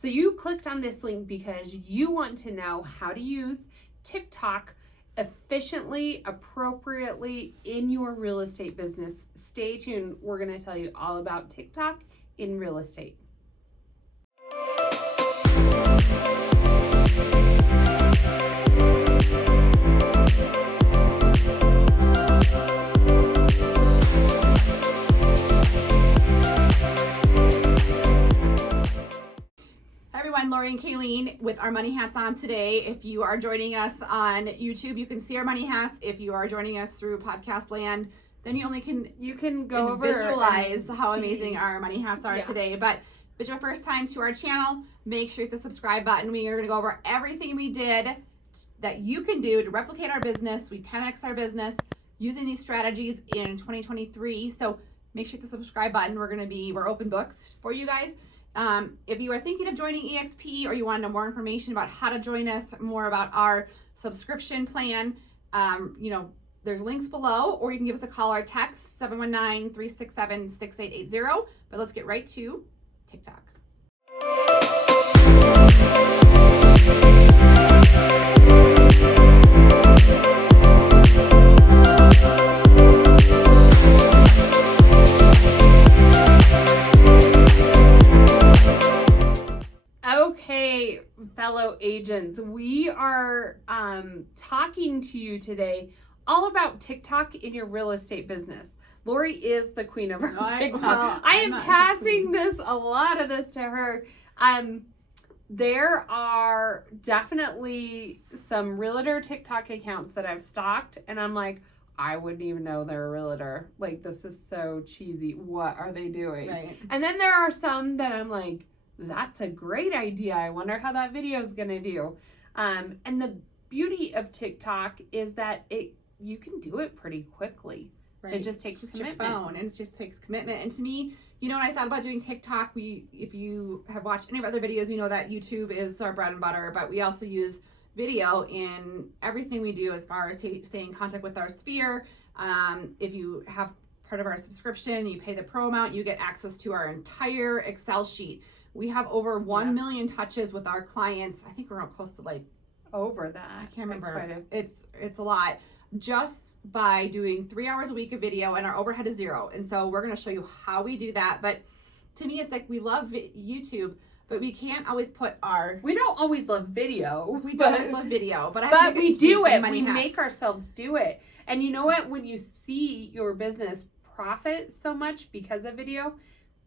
So you clicked on this link because you want to know how to use TikTok efficiently, appropriately in your real estate business. Stay tuned. We're going to tell you all about TikTok in real estate. Lori and Kayleen with our money hats on today. If you are joining us on YouTube, you can see our money hats. If you are joining us through podcast land, then you can go over visualize how amazing our money hats are today. But if it's your first time to our channel, make sure you hit the subscribe button. We are going to go over everything we did that you can do to replicate our business. We 10x our business using these strategies in 2023. So make sure you hit the subscribe button. We're open books for you guys. If you are thinking of joining EXP or you want to know more information about how to join us, more about our subscription plan, there's links below, or you can give us a call or text 719-367-6880. But let's get right to TikTok. Okay, fellow agents, we are talking to you today all about TikTok in your real estate business. Lori is the queen of our TikTok. I am passing a lot of this to her. There are definitely some realtor TikTok accounts that I've stalked, and I'm like, I wouldn't even know they're a realtor. Like, this is so cheesy. What are they doing? Right. And then there are some that I'm like, that's a great idea. I wonder how that video is going to do. And the beauty of TikTok is that you can do it pretty quickly. Right. It just takes commitment. Your phone, and it just takes commitment. And to me, when I thought about doing TikTok, if you have watched any of our other videos, you know that YouTube is our bread and butter, but we also use video in everything we do as far as staying in contact with our sphere. If you have part of our subscription, you pay the pro amount, you get access to our entire Excel sheet. We have over 1 million touches with our clients. I think we're close to over that. I can't remember. It's a lot. Just by doing 3 hours a week of video, and our overhead is zero. And so we're going to show you how we do that. But to me, it's like we love YouTube, but we can't always put we don't always love video. We don't always love video, but we do it. We make ourselves do it. And you know what? When you see your business profit so much because of video,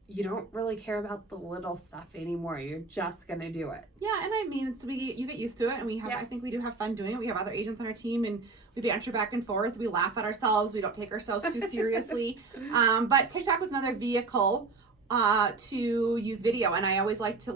you don't really care about the little stuff anymore. You're just going to do it. Yeah, and I mean, you get used to it, and we have. I think we do have fun doing it. We have other agents on our team, and we banter back and forth. We laugh at ourselves. We don't take ourselves too seriously. But TikTok was another vehicle to use video, and I always like to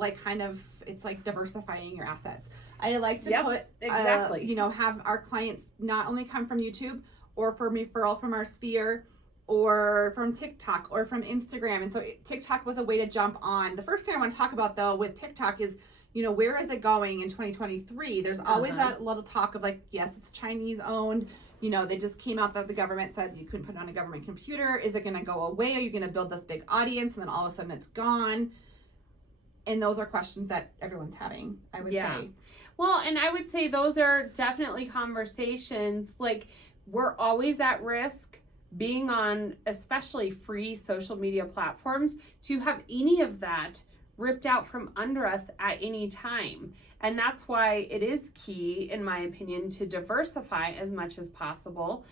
it's like diversifying your assets. I like to put exactly. Have our clients not only come from YouTube or from referral from our sphere, or from TikTok or from Instagram. And so TikTok was a way to jump on. The first thing I want to talk about though with TikTok is, where is it going in 2023? There's always that little talk of yes, it's Chinese owned. They just came out that the government said you couldn't put it on a government computer. Is it going to go away? Are you going to build this big audience and then all of a sudden it's gone? And those are questions that everyone's having, I would say. Well, and I would say those are definitely conversations. We're always at risk being on especially free social media platforms to have any of that ripped out from under us at any time. And that's why it is key, in my opinion, to diversify as much as possible.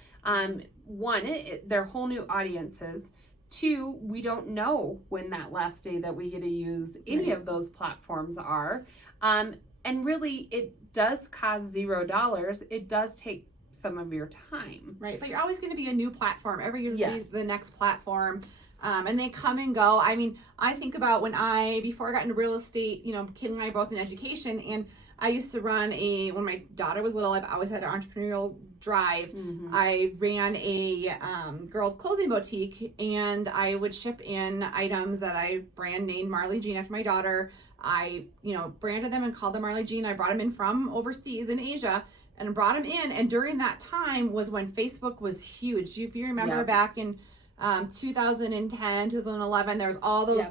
One, they're whole new audiences. Two, we don't know when that last day that we get to use any of those platforms are. And really, it does cost $0. It does take some of your time. Right, but you're always going to be a new platform. Every year there's the next platform. And they come and go. I mean, I think about before I got into real estate, Kim and I are both in education, and I used to run when my daughter was little, I've always had an entrepreneurial drive. Mm-hmm. I ran a girls' clothing boutique, and I would ship in items that I brand named Marley Jean after my daughter. I, branded them and called them Marley Jean. I brought them in from overseas in Asia and brought them in. And during that time was when Facebook was huge. If you remember back in 2010, 2011, there was all those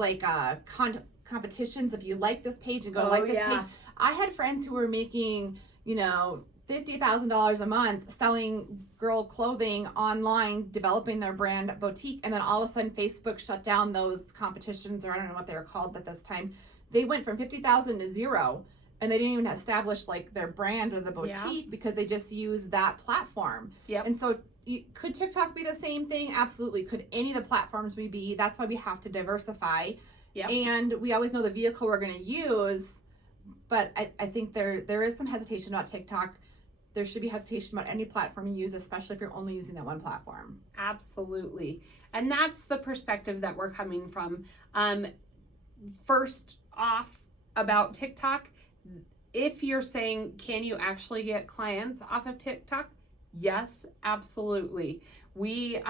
competitions. If you like this page and go Oh, like this yeah. page. I had friends who were making, $50,000 a month selling girl clothing online, developing their brand boutique, and then all of a sudden Facebook shut down those competitions, or I don't know what they were called at this time. They went from 50,000 to zero, and they didn't even establish like their brand or the boutique because they just used that platform. Yep. And so could TikTok be the same thing? Absolutely. Could any of the platforms we be? That's why we have to diversify. Yep. And we always know the vehicle we're going to use, but I think there is some hesitation about TikTok. There should be hesitation about any platform you use, especially if you're only using that one platform. Absolutely. And that's the perspective that we're coming from. First off, about TikTok, if you're saying, can you actually get clients off of TikTok? Yes, absolutely. We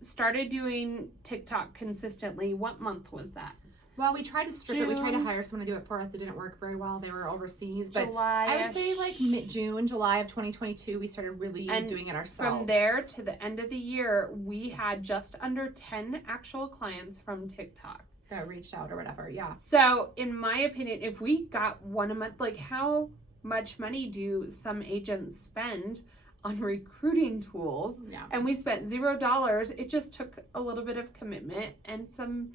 started doing TikTok consistently. What month was that? Well, we tried to strip it. We tried to hire someone to do it for us. It didn't work very well. They were overseas. But July-ish. I would say like mid-June, July of 2022, we started really doing it ourselves. From there to the end of the year, we had just under 10 actual clients from TikTok that reached out or whatever. Yeah. So in my opinion, if we got one a month, like how much money do some agents spend on recruiting tools? Yeah. And we spent $0. It just took a little bit of commitment and some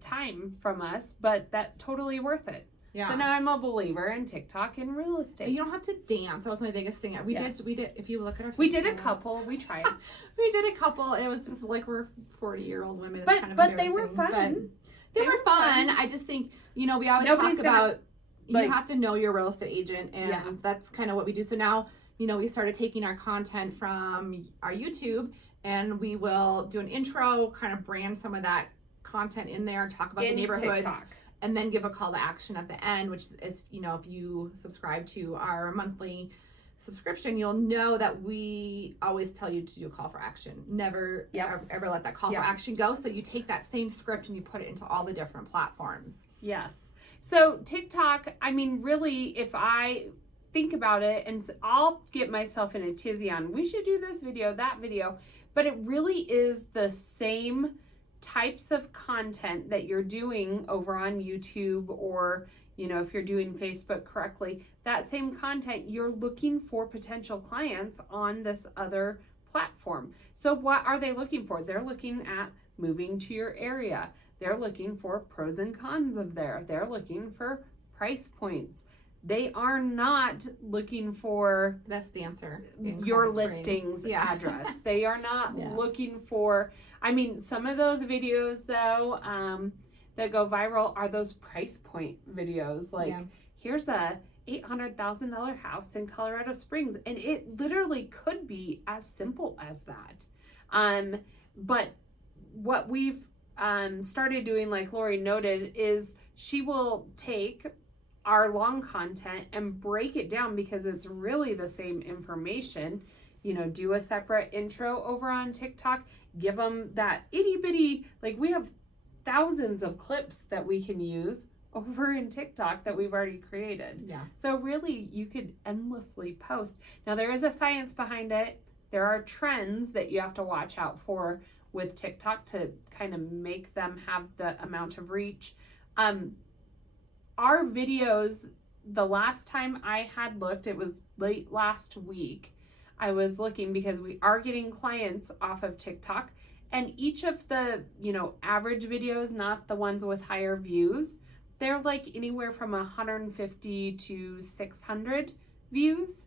time from us, but that totally worth it. Yeah. So now I'm a believer in TikTok and real estate. You don't have to dance. That was my biggest thing. We did. If you look at our TikTok, we did a couple. We tried. We did a couple. It was like we're 40-year-old women. It's but kind of but they were fun. They were fun. I just think we always talk about you have to know your real estate agent, and that's kind of what we do. So now we started taking our content from our YouTube, and we will do an intro, kind of brand some of that content in there, talk about the neighborhoods, TikTok. And then give a call to action at the end, which is, if you subscribe to our monthly subscription, you'll know that we always tell you to do a call for action. Never ever let that call for action go. So you take that same script and you put it into all the different platforms. Yes. So TikTok, I mean, really, if I think about it, and I'll get myself in a tizzy on, we should do this video, that video, but it really is the same types of content that you're doing over on YouTube, or if you're doing Facebook correctly, that same content, you're looking for potential clients on this other platform. So what are they looking for? They're looking at moving to your area. They're looking for pros and cons of there. They're looking for price points. They are not looking for best dancer, your listings address. They are not looking for, some of those videos though, that go viral are those price point videos. Like here's a $800,000 house in Colorado Springs. And it literally could be as simple as that. But what we've started doing, like Lori noted, is she will take our long content and break it down, because it's really the same information. Do a separate intro over on TikTok, give them that itty bitty, like we have thousands of clips that we can use over in TikTok that we've already created. Yeah. So really you could endlessly post. Now there is a science behind it. There are trends that you have to watch out for with TikTok to kind of make them have the amount of reach. Our videos, the last time I had looked, it was late last week, I was looking because we are getting clients off of TikTok, and each of the, average videos, not the ones with higher views, they're like anywhere from 150 to 600 views,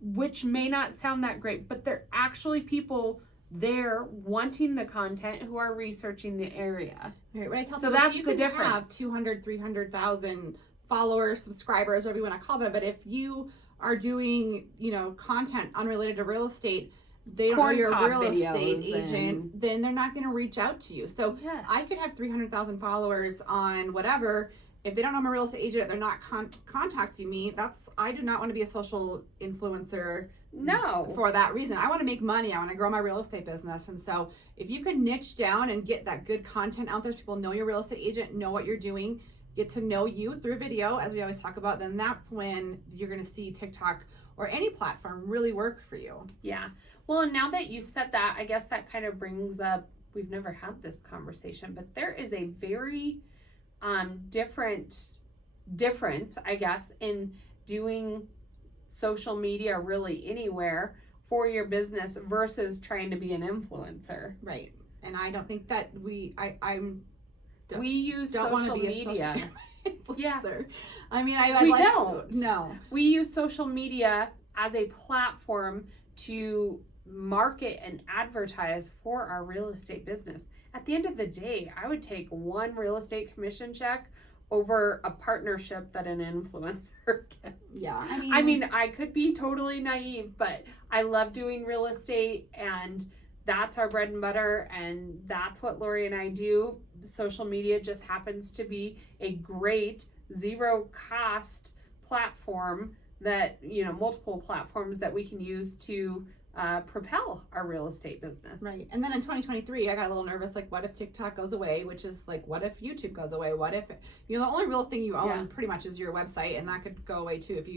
which may not sound that great, but they're actually people there wanting the content who are researching the area. Right. What I tell so people, that's you the can difference. have 200, 300,000 followers, subscribers, whatever you want to call them, but if you are doing, content unrelated to real estate, they don't know you're a real estate agent, then they're not going to reach out to you. So I could have 300,000 followers on whatever. If they don't know I'm a real estate agent, they're not contacting me. I do not want to be a social influencer. No. For that reason. I want to make money. I want to grow my real estate business. And so if you can niche down and get that good content out there so people know you're a real estate agent, know what you're doing, get to know you through video, as we always talk about, then that's when you're going to see TikTok or any platform really work for you. Yeah. Well, and now that you've said that, I guess that kind of brings up, we've never had this conversation, but there is a very difference, I guess, in doing social media really anywhere for your business versus trying to be an influencer. Right. And I don't think that we use don't want to social be media. A social Yeah. I mean, We like, don't. No. We use social media as a platform to market and advertise for our real estate business. At the end of the day, I would take one real estate commission check over a partnership that an influencer gets. Yeah. I mean, I could be totally naive, but I love doing real estate, and that's our bread and butter, and that's what Lori and I do. Social media just happens to be a great zero cost platform that, multiple platforms that we can use to propel our real estate business. Right. And then in 2023, I got a little nervous, like, what if TikTok goes away? Which is like, what if YouTube goes away? What if, the only real thing you own pretty much is your website, and that could go away too if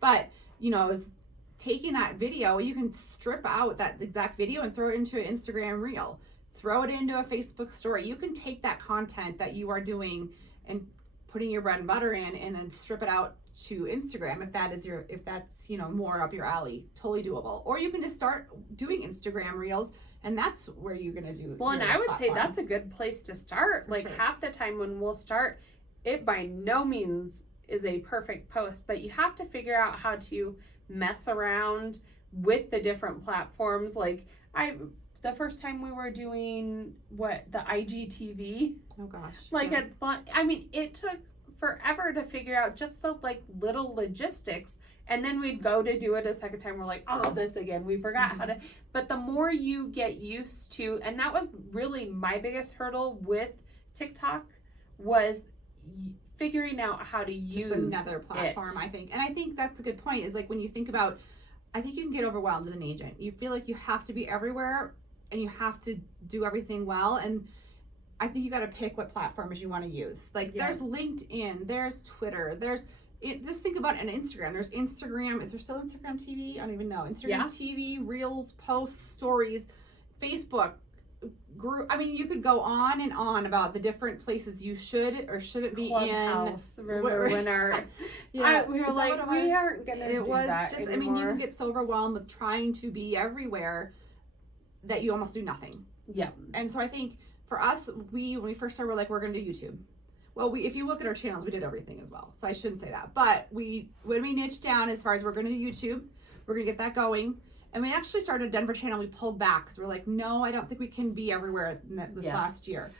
but, is taking that video, you can strip out that exact video and throw it into an Instagram reel, throw it into a Facebook story. You can take that content that you are doing and putting your bread and butter in, and then strip it out to Instagram if that's more up your alley. Totally doable. Or you can just start doing Instagram reels, and that's where you're gonna do. Well, and I would say that's a good place to start. Like, half the time when we'll start, it by no means is a perfect post, but you have to figure out how to mess around with the different platforms. Like, the first time we were doing the IGTV. Oh gosh. Like, it took forever to figure out just the little logistics, and then we'd go to do it a second time, we're like, oh, this again, we forgot how to. But the more you get used to, and that was really my biggest hurdle with TikTok, was figuring out how to use just another platform. I think that's a good point, is like, when you think about, I think you can get overwhelmed as an agent. You feel like you have to be everywhere and you have to do everything well, and I think you got to pick what platforms you want to use. Like, there's LinkedIn, there's Twitter, just think about an Instagram. There's Instagram. Is there still Instagram TV? I don't even know. Instagram TV, Reels, posts, stories, Facebook, group. I mean, you could go on and on about the different places you should or shouldn't be Clubhouse. in. Remember when our we were like, we aren't gonna do that anymore. I mean, you can get so overwhelmed with trying to be everywhere that you almost do nothing. Yeah. And so I think for us, when we first started, we're like, we're going to do YouTube. Well, if you look at our channels, we did everything as well. So I shouldn't say that. But when we niched down as far as we're going to do YouTube, we're going to get that going. And we actually started a Denver channel. We pulled back because we're like, no, I don't think we can be everywhere this last year.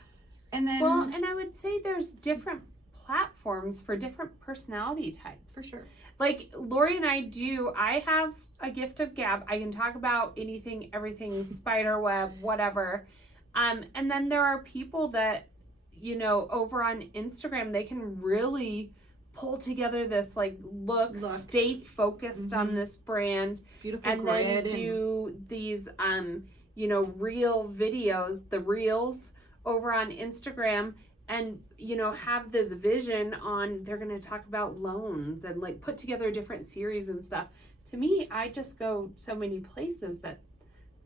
And then, well, and I would say there's different platforms for different personality types. For sure. Like Lori and I have a gift of gab. I can talk about anything, everything, spider web, whatever. And then there are people that, over on Instagram, they can really pull together this look. Stay focused on this brand, it's beautiful, and then do these real videos, the reels over on Instagram, and have this vision on, they're going to talk about loans and put together different series and stuff. To me, I just go so many places that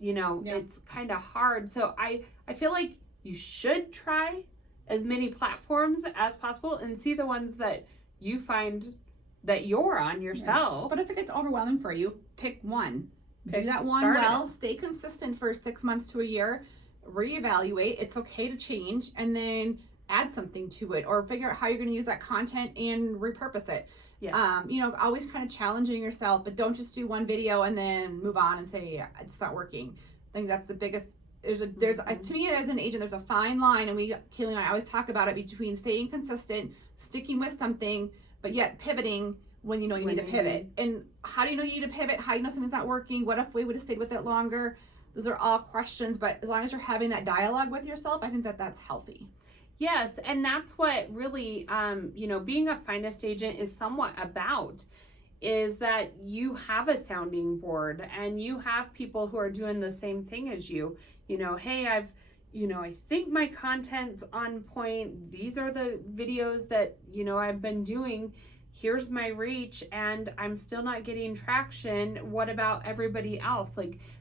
it's kind of hard. So I feel like you should try as many platforms as possible and see the ones that you find that you're on yourself. But if it gets overwhelming for you, pick one. Do that one well. Stay consistent for 6 months to a year. Reevaluate. It's okay to change, and then add something to it, or figure out how you're going to use that content and repurpose it. Yes. Always kind of challenging yourself, but don't just do one video and then move on and say it's not working. I think that's the biggest. To me, as an agent, there's a fine line, and Kaylee and I always talk about it, between staying consistent, sticking with something, but yet pivoting when you need to pivot. And how do you know you need to pivot? How do you know something's not working? What if we would have stayed with it longer? Those are all questions, but as long as you're having that dialogue with yourself, I think that's healthy. Yes, and that's what really, being a finest agent is somewhat about, is that you have a sounding board and you have people who are doing the same thing as you. Hey, I think my content's on point. These are the videos that, I've been doing. Here's my reach, and I'm still not getting traction. What about everybody else?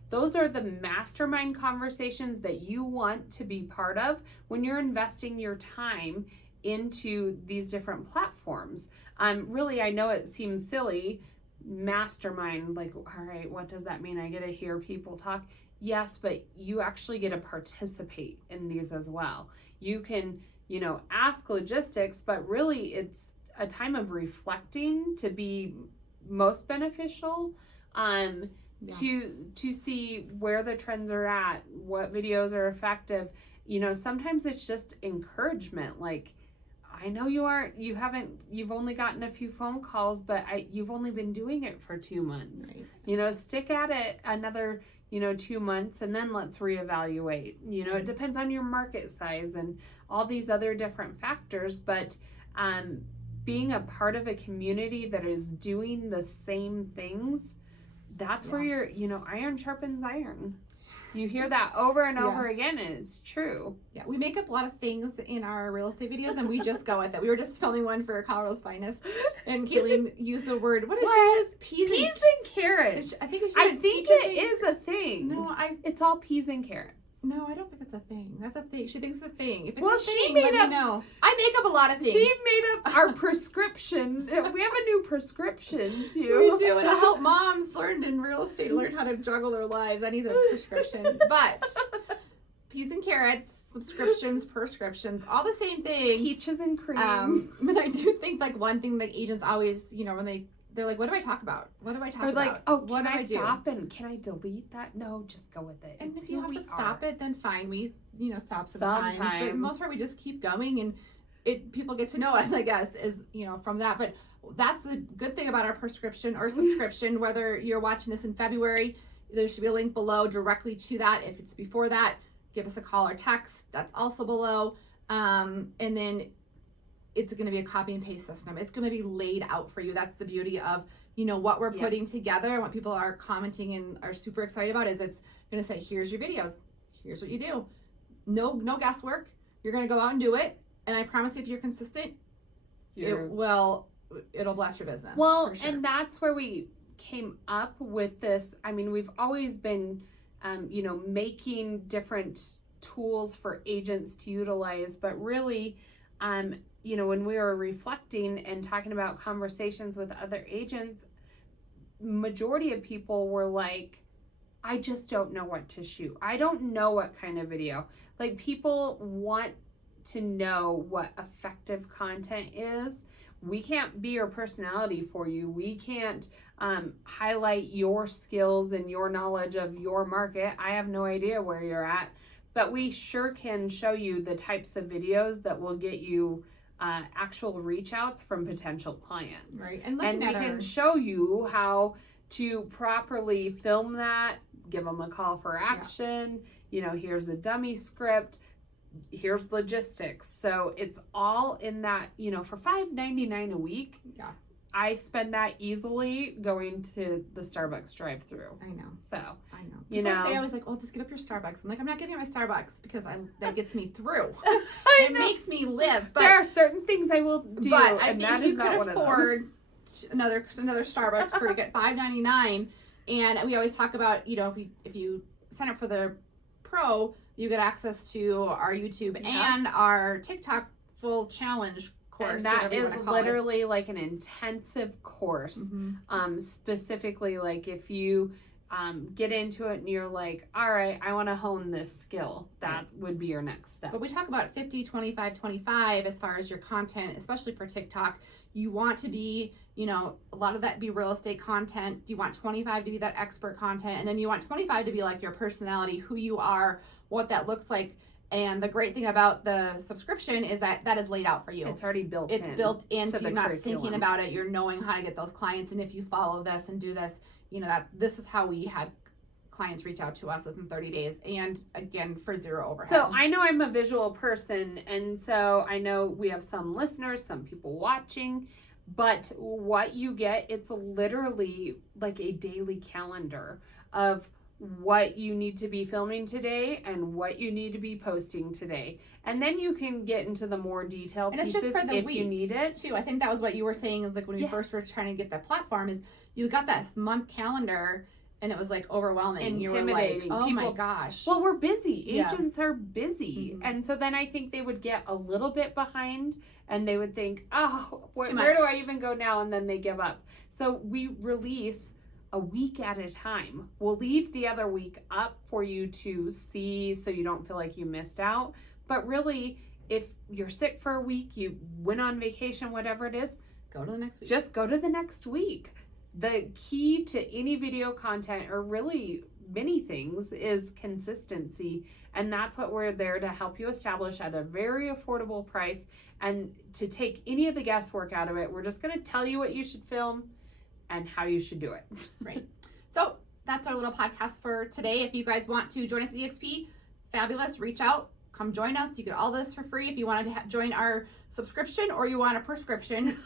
Those are the mastermind conversations that you want to be part of when you're investing your time into these different platforms. Really, I know it seems silly, mastermind, like, all right, what does that mean? I get to hear people talk. Yes, but you actually get to participate in these as well. You can, ask logistics, but really it's a time of reflecting to be most beneficial, to see where the trends are at, what videos are effective. Sometimes it's just encouragement. Like, I know you've only gotten a few phone calls, but you've only been doing it for 2 months. Right. Stick at it another, 2 months, and then let's reevaluate. It depends on your market size and all these other different factors, but being a part of a community that is doing the same things, that's where you're, iron sharpens iron. You hear that over and over again, and it's true. Yeah, we make up a lot of things in our real estate videos, and we just go with it. We were just filming one for Colorado's Finest, and Kayleen used the word, what did you use? Peas and carrots. I think it is a thing. No, it's all peas and carrots. No, I don't think it's a thing. That's a thing. She thinks it's a thing. If it's a thing, let me know. I make up a lot of things. She made up our prescription. We have a new prescription, too. We do, and to help moms learn in real estate, learn how to juggle their lives. I need a prescription. But peas and carrots, subscriptions, prescriptions, all the same thing. Peaches and cream. But I do think, like, one thing that agents always, when they're like, what do I talk about? What do I talk about? Or like, oh, can I stop and can I delete that? No, just go with it. And if you have to stop it, then fine. We, stop sometimes. But most part, we just keep going, and people get to know us, I guess, is, from that. But that's the good thing about our prescription or subscription, whether you're watching this in February, there should be a link below directly to that. If it's before that, give us a call or text. That's also below. And then it's going to be a copy and paste system. It's going to be laid out for you. That's the beauty of, what we're putting together, and what people are commenting and are super excited about is it's going to say, here's your videos. Here's what you do. No guesswork. You're going to go out and do it. And I promise you, if you're consistent, it'll bless your business. Well, sure. And that's where we came up with this. I mean, we've always been, making different tools for agents to utilize, but really, when we were reflecting and talking about conversations with other agents, majority of people were like, I just don't know what to shoot. I don't know what kind of video. Like, people want to know what effective content is. We can't be your personality for you. We can't highlight your skills and your knowledge of your market. I have no idea where you're at, but we sure can show you the types of videos that will get you actual reach outs from potential clients. Right. And we can show you how to properly film that, give them a call for action. Here's a dummy script. Here's logistics. So it's all in that, for $5.99 a week. Yeah. I spend that easily going to the Starbucks drive-through. I know. So, I know. People say, I was like, oh, just give up your Starbucks. I'm like, I'm not giving up my Starbucks because that gets me through. It makes me live. But there are certain things I will do, but I think you could afford another Starbucks pretty good, $5.99. And we always talk about, if you sign up for the Pro, you get access to our YouTube and our TikTok full challenge course. And that is literally like an intensive course. Specifically, like if you get into it and you're like, all right, I want to hone this skill, that would be your next step. But we talk about 50, 25, 25 as far as your content, especially for TikTok. You want to be, a lot of that be real estate content. You want 25 to be that expert content. And then you want 25 to be like your personality, who you are, what that looks like. And the great thing about the subscription is that is laid out for you. It's already built in. It's built into you're not thinking about it. You're knowing how to get those clients. And if you follow this and do this, that this is how we had clients reach out to us within 30 days. And again, for zero overhead. So I know I'm a visual person. And so I know we have some listeners, some people watching. But what you get, it's literally like a daily calendar of what you need to be filming today and what you need to be posting today. And then you can get into the more detailed pieces just for the if week, you need it. Too. I think that was what you were saying is like when we first were trying to get that platform is you got that month calendar and it was like overwhelming. You were like, Intimidating. oh my People- gosh. Well, we're busy. Yeah. Agents are busy. Mhm. And so then I think they would get a little bit behind and they would think, oh, Too where do much. I even go now? And then they give up. So we release a week at a time. We'll leave the other week up for you to see so you don't feel like you missed out. But really, if you're sick for a week, you went on vacation, whatever it is, Go to the next week. just go to the next week. The key to any video content, or really many things, is consistency. And that's what we're there to help you establish at a very affordable price. And to take any of the guesswork out of it, we're just going to tell you what you should film and how you should do it. Right. So that's our little podcast for today. If you guys want to join us at EXP, fabulous. Reach out. Come join us. You get all this for free. If you want to join our subscription or you want a prescription,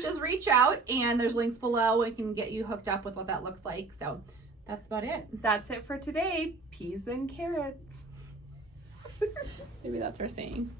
just reach out, and there's links below. We can get you hooked up with what that looks like. So that's about it. That's it for today. Peas and carrots. Maybe that's our saying.